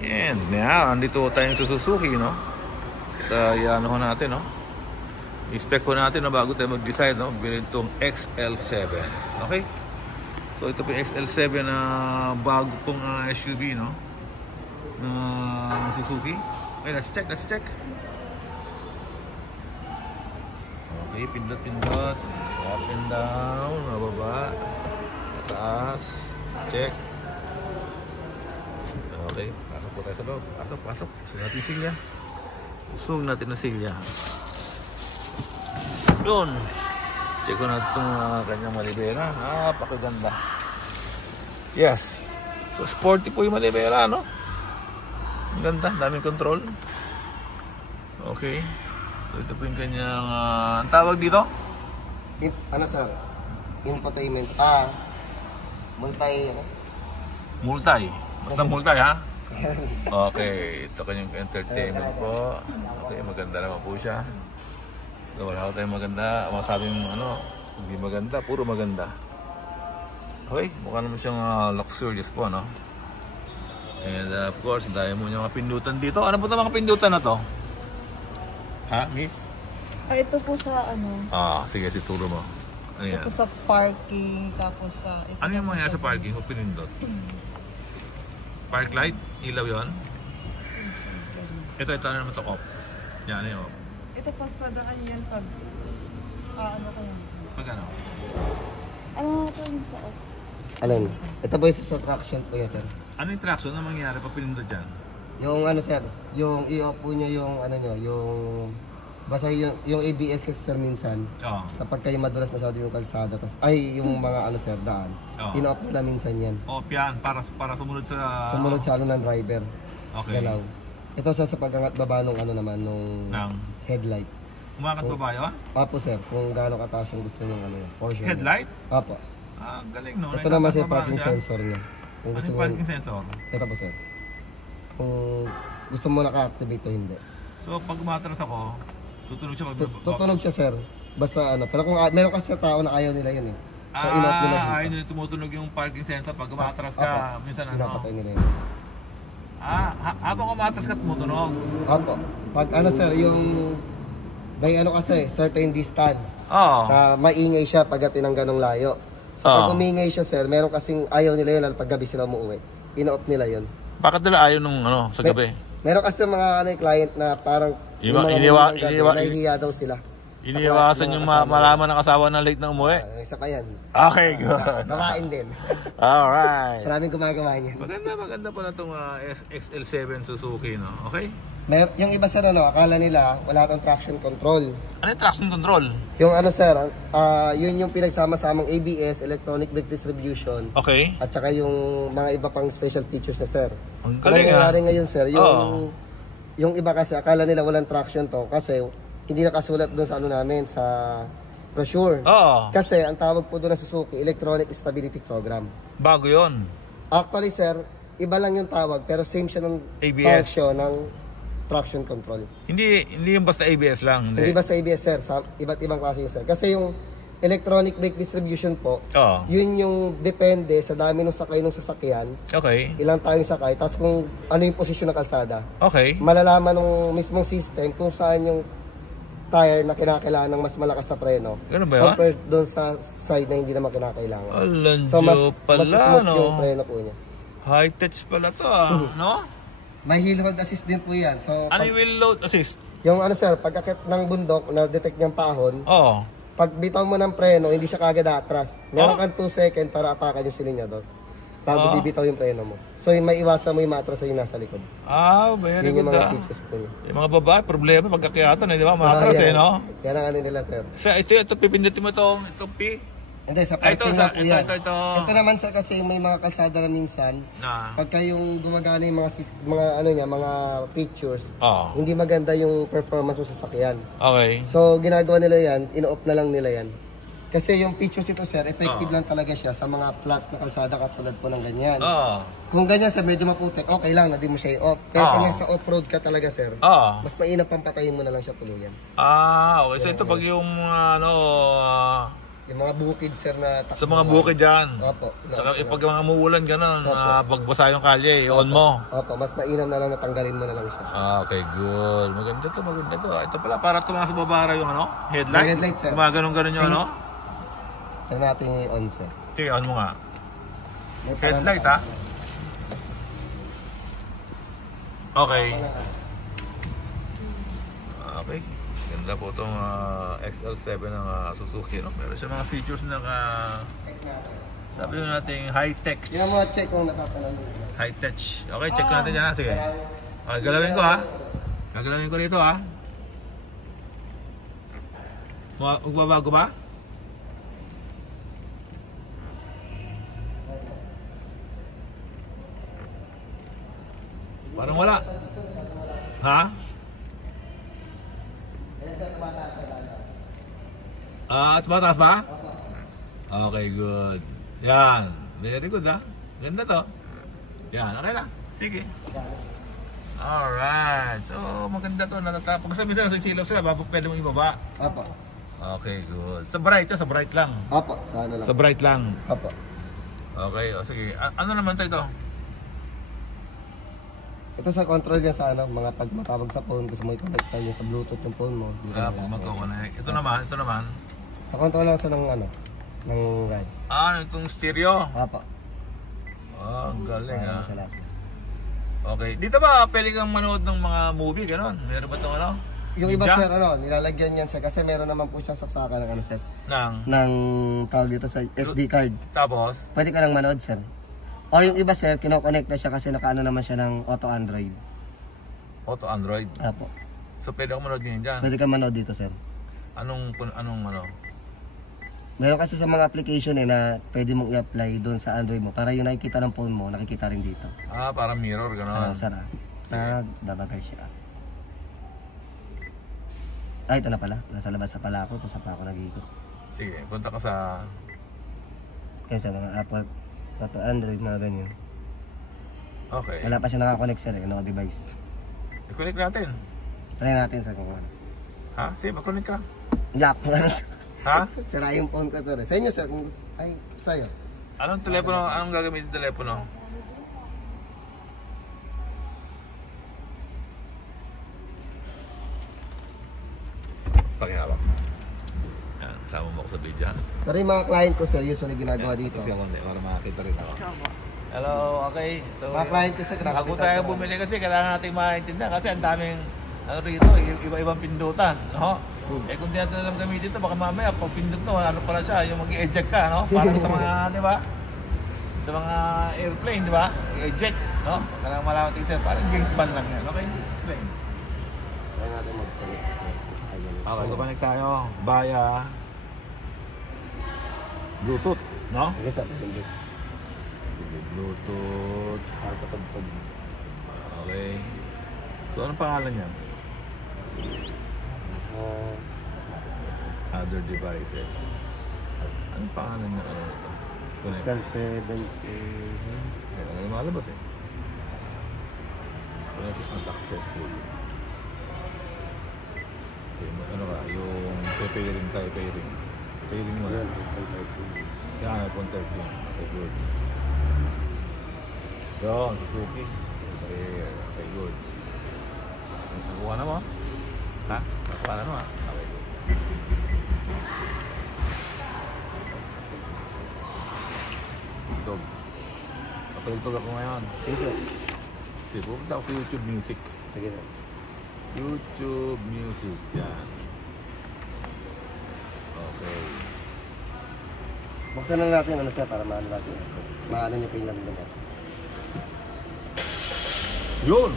And now, andito tayong sa Suzuki, no? At yan ho natin, no? I-spec ho natin, no? Bago tayo mag-decide, no? Bilhin itong XL7. Okay? So ito po yung XL7 na bago pong SUV, no? Na Suzuki. Okay, let's check. Okay, pindot. Up and down, mababa, taas, check. Okay, pasok po tayo sa loob. Pasok. Usog natin yung silya. Usog natin ang silya. Doon. Check ko natin itong kanyang malibera. Napakaganda. Yes. So, sporty po yung malibera, no? Ang ganda. Daming control. Okay. So, ito po yung kanyang... ang tawag dito? Ano sir? Infotainment. Multi. Basta multi, ha? Okay. Ito kanyang entertainment po. Okay. Maganda naman po siya. So, wala ko tayong maganda. Masabing hindi maganda. Puro maganda. Okay. Mukha naman siyang luxurious po, no? And of course, dahil mo yung mga pindutan dito. Ano po ito mga pindutan na to? Ha, miss? Ito po sa Sige, turo mo. Ano yan? Ito sa parking, tapos sa... Ano yung mangyayari sa parking? Kung pinindot? Park light? Ilaw yon? Ito ano naman sa off? Yan, ano yung off? Ito pa sa daan yan pag... ano ko yan? Pag ano? Ano ito yung sa off? Alin? Ito po yung sa traction po yan sir. Ano yung traction na mangyayari pag pinindot dyan? Yung sir, yung i-off po nyo yung yung... Basta yung ABS kasi sir minsan, sa pagka yung madulas masyado yung kalsada, yung mga sir, daan, in-off nila minsan yan. Yan, para sumunod sa... Sumunod sa ng driver. Okay. Galaw. Ito sa pagangat baba nung nung headlight. Umakat baba yun? Apo sir, kung gaano kataas yung gusto nyo portion. Headlight? Apo. Galing no? Ito naman sir, parking sensor niya. Ano yung parking sensor? Ito po sir. Kung gusto mo naka-activate o hindi. So pag umatras ako, tutunog siya tutunog siya sir. Basta pero kung meron kasi tao na ayaw nila yun eh. So in-off nila siya. Ayaw nila tumutunog yung parking sensor pag umatras ka. Minsan pinapatay nila yun. Habang umatras ka tumutunog? Opo. Pag sir, yung may kasi, certain distance. Na maingay siya pag tinang ganong layo. So pag umingay siya sir, meron kasing ayaw nila yun pag gabi sila umuwi. In-off nila yun. Bakit nila ayaw nung sa gabi? Meron kasi mga client na parang nahihiya daw sila. Iniiwasan yung malaman ng asawa na late na umuwi? Isa pa yan. Okay, good. Babain din. Alright. Maraming gumagawa niyan. Maganda pala itong XL7 Suzuki, no? Okay? Yung iba sir, akala nila wala itong traction control. Ano yung traction control? Yung sir, yun yung pinagsama-samang ABS, electronic brake distribution. Okay. At saka yung mga iba pang special features na sir. Ang galing ngayon sir, yung iba kasi akala nila walang traction to kasi hindi nakasulat doon sa namin, sa brochure. Kasi ang tawag po doon na Suzuki, Electronic Stability Program. Bago yon. Actually sir, iba lang yung tawag pero same siya ng function ng traction control. Hindi yung basta ABS lang. Hindi basta ABS sir, sa iba't ibang klase yun sir. Kasi yung electronic brake distribution po, yun yung depende sa dami ng sakay ng sasakyan. Okay. Ilang tayong sakay, tapos kung ano yung posisyon ng kalsada. Okay. Malalaman ng mismong system kung saan yung tire na kinakailangan ng mas malakas sa preno. Ganun ba yun? Compared doon sa side na hindi naman kinakailangan. Alanjo pala, mas smooth yung preno po niya. High touch pala to, no? May hill hold assist din po yan. So, ano yung wheel load assist? Yung sir, pagkakit ng bundok, na-detect niyang pahon, pag bitaw mo ng preno, hindi siya kagad atras. Meron kang 2 seconds para atakan yung silinyador. Bago bibitaw yung preno mo. So yung may iwasan mo yung matras yung nasa likod. Very good. Yung mga features po niya. Yung mga babae, problema pagkakiyatan, di ba? Matras no? Yan ang nila sir. So ito pipindutin mo itong P? Hindi, sa parking lang po yan. Ito. Ito naman sir kasi yung may mga kalsada na minsan, pagka yung gumagana yung mga pictures, hindi maganda yung performance ng sasakyan. Okay. So ginagawa nila yan, in-off na lang nila yan. Kasi yung pictures ito sir, effective lang talaga siya sa mga flat na kalsada katulad po ng ganyan. Kung ganyan sir, medyo maputik, okay lang na di mo siya i-off. Pero kung nasa off-road ka talaga sir, mas mainam pang patayin mo na lang siya tuluyan. Okay. So ito pag yung Yung mga bukid, sir, na Sa mga bukid dyan. Opo. Tsaka pag mga umuulan gano'n, pagbasa yung kalye, i-on mo. Opo, mas mainam na lang natanggalin mo na lang siya. Okay, good. Maganda to, maganda to. Ito pala, para tumakas babara yung ano, headlight. Yung headlight, sir. Gumaganon-ganon yung ano. Tignan natin yung on, sir. Sige, on mo nga. Headlight, ha? Okay. Okay. Ganda po itong XL7 ng Suzuki, no? Meron siya mga features na sabi natin high-tech. Yung mga check kung natatanong nyo. High-tech. Okay, check ko natin dyan, ha? Sige. Okay, galawin ko, ha? Gagalawin ko rito, ha? Magbabago ba? Parang wala. Ha? Tumataas ba? Okay, good. Yan. Very good, ha? Ganda to. Yan, okay na. Sige. Alright. So, maganda to. Natatapos. Kasi minsan nasa silaw sila, pwede mong ibaba. Opo. Okay, good. Sa bright, sa bright lang. Opo, sa ano lang. Sa bright lang. Opo. Okay, o sige. Ano naman to ito? Ito sa control yan sa ano, mga pag matawag sa phone, gusto mo i-connect tayo sa Bluetooth yung phone mo. Pag magkoconnect. Ito naman. Sa control lang sa ng ano, ng ride. Ano itong stereo? Opo. Ang galing, ha? Sa lahat. Okay. Dito ba pwede kang manood ng mga movie, gano'n? Meron ba itong ano? Yung iba, Media? sir, ano, nilalagyan yan sir, kasi meron naman po siyang saksakan ng ano, sir. Nang? Ng tawag dito sa SD card. Tapos? Pwede ka nang manood, sir. Or yung iba, sir, kinoconnect na siya kasi nakaano naman siya ng auto Android. Auto Android? Apo. So pwede akong manood ngayon dyan? Pwede ka manood dito, sir. Anong ano? Meron kasi sa mga application na pwede mong i-apply doon sa Android mo para yung nakikita ng phone mo, nakikita rin dito. Parang mirror, gano'n. Sir, babagay siya. Ito na pala. Nasa labas sa pala ako kung saan pa ako nag-iikot. Sige, punta ka sa... Kaya sa mga Apple, Android, mga ganyan. Okay. Wala pa siya nakakonect, sir, no device. I-connect natin. Try natin sa kung ano. Ha? Sige, mag-connect ka. Jack, Ha? sira yung phone ko, sir. Sa inyo, sir, kung gusto. Ay, sa'yo. Anong telepono? Anong gagamitin ng telepono? Pakihawak. Yan, sama mo ako sa video. Pero yung mga client ko, sir, usually ginagawa dito. Kasi ako, para makakita rin ako. Hello, okay. So, Mga client ko, sir, bago tayo bumili kasi kailangan natin maintindihan kasi ang daming ano rito, iba-ibang pindutan, no? Eh kung di natin alam gamitin ito, baka mamaya pag pindot to, ano pala siya, yung mag-eject ka, no? Parang sa mga, di ba? Sa mga airplane, di ba? I-eject, no? Kailangan malaman tingin sir, parang James Bond lang yan, okay? Explain. Try natin mag-connect, sir. Okay, connect tayo. Via Bluetooth, no? Sige, sir, hindi. Sige, Bluetooth. Para sa tugtog. Okay. So, anong pangalan niya? Other devices. Anong pangalan niya? Ano ito? Connect. Cell 7. Ano yung malabas eh? Connect is not successful. So, ano ka? Yung pairing tayo, pairing. Pairing mo na. Yan, iPhone 13. Okay, good. Yun, Suzuki. Okay, good. Nakuha na mo? Ha? Nakuha na mo ha? Okay. Tugtog. Patugtog ako ngayon. Sige, sir. Sige, pupunta ako sa YouTube Music. Sige, sir. YouTube Music. Yan. Okay. Buksan na natin ano, sir, para maano natin. Maano niyo pa yung lamig natin. Yun!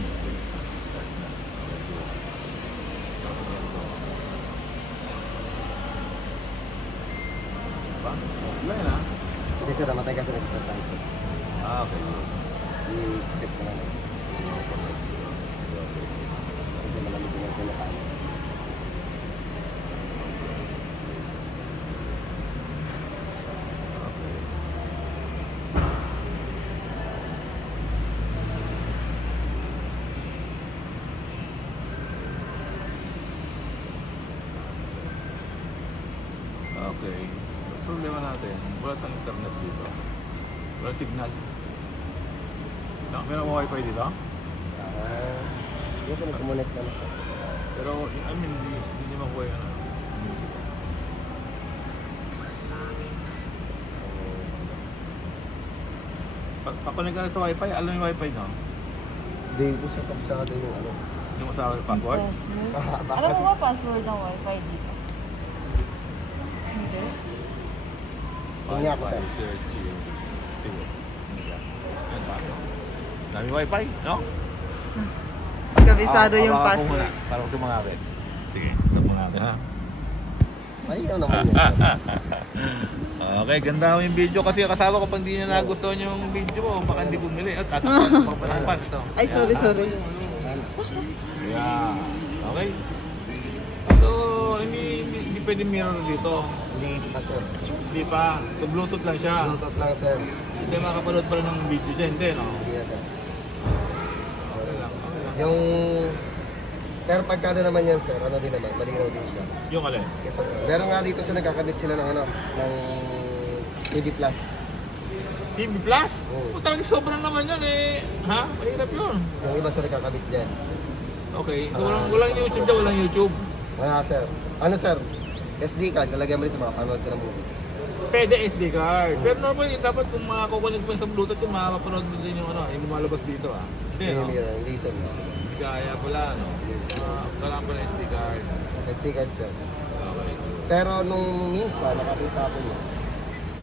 Wala yan ha? Hindi, sir, namatay kasi nag-isang time, sir. Okay. I-tip ko na lang. Kasi malamig yung pinakain. Okay. problema natin, wala tayong internet dito. Walang signal. Meron mo wifi dito? Yung sa nag-connect na siya. Pero, I mean, hindi makuha yun. Pakunin ka na sa wifi, alam yung wifi no? Hindi ko sa kapsado yung ano. Yung sa password? Alam mo ba password ng wifi dito? Hindi. Hindi ako, sir. Dami wifi, no? Kabisado yung Hawakan ko password. muna, para huwag tumangapit. Sige, stop mo natin ha. Ay, ano naman yun, sir. Okay, ganda mo yung video kasi kasama ko pag di niya nagustuhan yung video mo, baka hindi bumili. At tatakpan ito. Ay, sorry. Yeah. Okay. So, hindi pwede mirror dito. Hindi pa, sir. Hindi pa. So, Bluetooth lang siya. Bluetooth lang, sir. Hindi makapanood pa rin ng video dyan, hindi, no? Hindi na, sir. Okay lang. Yung... Pero pagkano naman yan, sir, ano din naman, malinaw din siya. Yung alin? Ito, sir. Meron nga dito sir, nagkakabit sila ng ano, ng TV Plus. TV Plus? Oo. Talagang sobrang naman yun eh. Ha? Mahirap yun. Yung iba sir, nagkakabit dyan. Okay. So, walang YouTube dyan, walang YouTube. Sir. Ano, sir? SD card, talagyan mo dito, makapanood ka ng movie. Pwede SD card. Pero normally, dapat kung makakukunik mo sa Bluetooth, yung makapanood mo din yung ano, yung lumalabas dito ah. Hindi, no? Hindi, sir. Hindi kaya pala, no? Kailangan pa ng SD card. SD card, sir. Okay. Pero nung minsan, nakakita ko niya,